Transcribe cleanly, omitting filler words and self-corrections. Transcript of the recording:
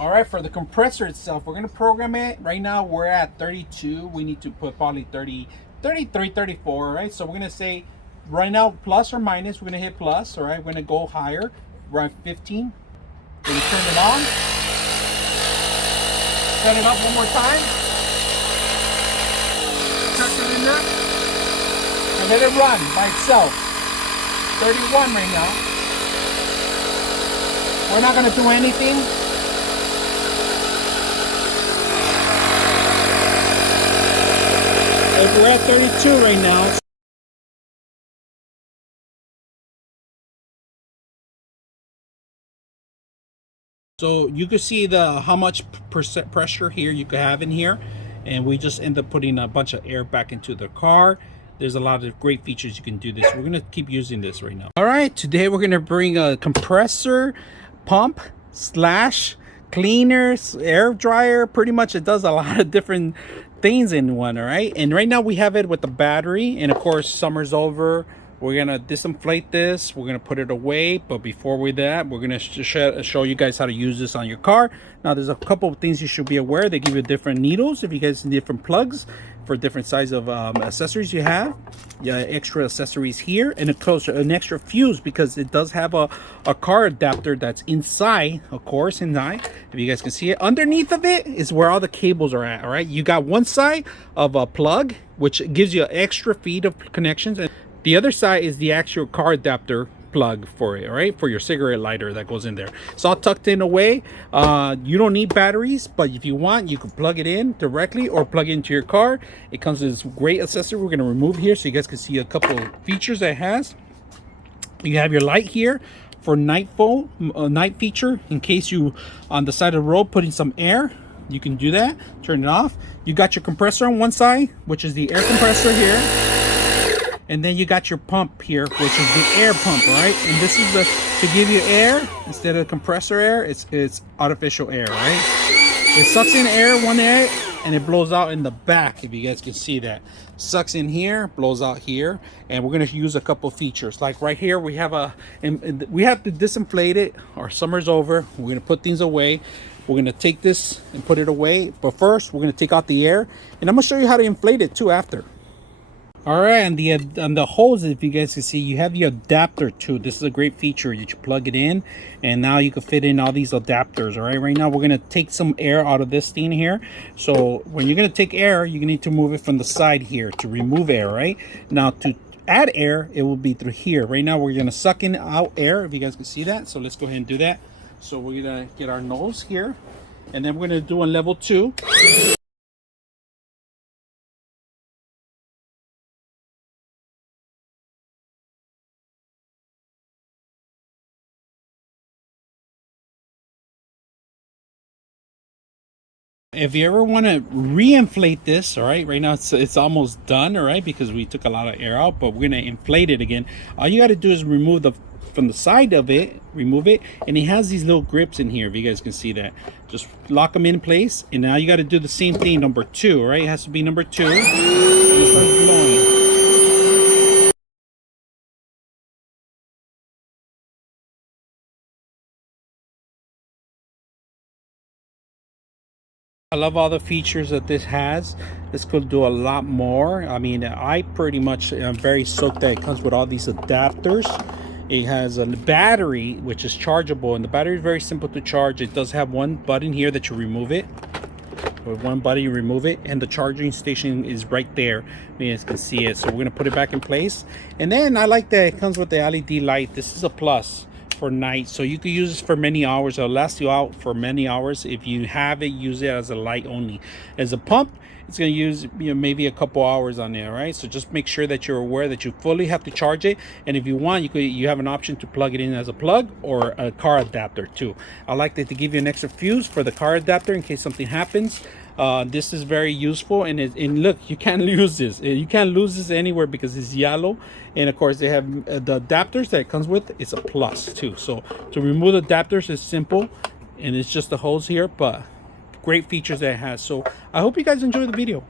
All right, for the compressor itself, we're gonna program it. Right now we're at 32. We need to put probably 30, 33, 34, right? So we're gonna say right now plus or minus, we're gonna hit plus, all right? We're gonna go higher, we're at 15. We're gonna turn it on. Set it up one more time. Tuck it in there. And let it run by itself. 31 right now. We're not gonna do anything. We're at 32 right now. So you can see how much percent pressure here you could have in here, and we just end up putting a bunch of air back into the car. There's a lot of great features you can do this. We're gonna keep using this right now. All right, today we're gonna bring a compressor, pump slash cleaner, air dryer. Pretty much it does a lot of different things in one. All right, and right now we have it with the battery, and of course summer's over. We're gonna disinflate this, we're gonna put it away, but before we do that, we're gonna show you guys how to use this on your car. Now there's a couple of things you should be aware. They give you different needles if you guys need different plugs for different size of accessories you have. Yeah, extra accessories here, and an extra fuse, because it does have a car adapter that's inside, of course, inside. If you guys can see it, underneath of it is where all the cables are at. All right, you got one side of a plug, which gives you an extra feed of connections, and the other side is the actual car adapter plug for it, right? For your cigarette lighter that goes in there. It's all tucked in away. You don't need batteries, but if you want, you can plug it in directly or plug it into your car. It comes with this great accessory we're gonna remove here so you guys can see a couple of features that it has. You have your light here for night feature, in case you on the side of the road putting some air. You can do that, turn it off. You got your compressor on one side, which is the air compressor here. And then you got your pump here, which is the air pump, right? And this is to give you air instead of compressor air. It's artificial air, right? It sucks in air one air and it blows out in the back. If you guys can see that, sucks in here, blows out here. And we're gonna use a couple features. Like right here, we have we have to disinflate it. Our summer's over. We're gonna put things away. We're gonna take this and put it away. But first, we're gonna take out the air, and I'm gonna show you how to inflate it too after. All right, and the hose, if you guys can see, you have the adapter too. This is a great feature. You plug it in, and now you can fit in all these adapters. All right, right now we're gonna take some air out of this thing here. So when you're gonna take air, you need to move it from the side here to remove air. Right now, to add air, it will be through here. Right now we're gonna suck in out air, if you guys can see that. So let's go ahead and do that. So we're gonna get our nose here, and then we're gonna do on level 2. If you ever want to re-inflate this, all right, right now it's almost done, all right, because we took a lot of air out, but we're gonna inflate it again. All you got to do is remove from the side of it, remove it, and it has these little grips in here, if you guys can see that. Just lock them in place, and now you got to do the same thing, number 2, right? It has to be number 2, and it starts blowing. I love all the features that this has. This could do a lot more. I mean, I pretty much am very stoked that it comes with all these adapters. It has a battery, which is chargeable, and the battery is very simple to charge. It does have one button here that you remove it. With one button you remove it, and the charging station is right there. You guys can see it. So we're gonna put it back in place. And then I like that it comes with the LED light. This is a plus for night, so you can use this for many hours. It'll last you out for many hours. If you have it, use it as a light only. As a pump, it's going to use, you know, maybe a couple hours on there, right? So just make sure that you're aware that you fully have to charge it, and if you want, you have an option to plug it in as a plug or a car adapter too. I like that to give you an extra fuse for the car adapter in case something happens. This is very useful, and look, you can't lose this. You can't lose this anywhere because it's yellow. And of course, they have the adapters that it comes with. It's a plus too. So to remove the adapters is simple, and it's just a hose here, but great features that it has. So I hope you guys enjoy the video.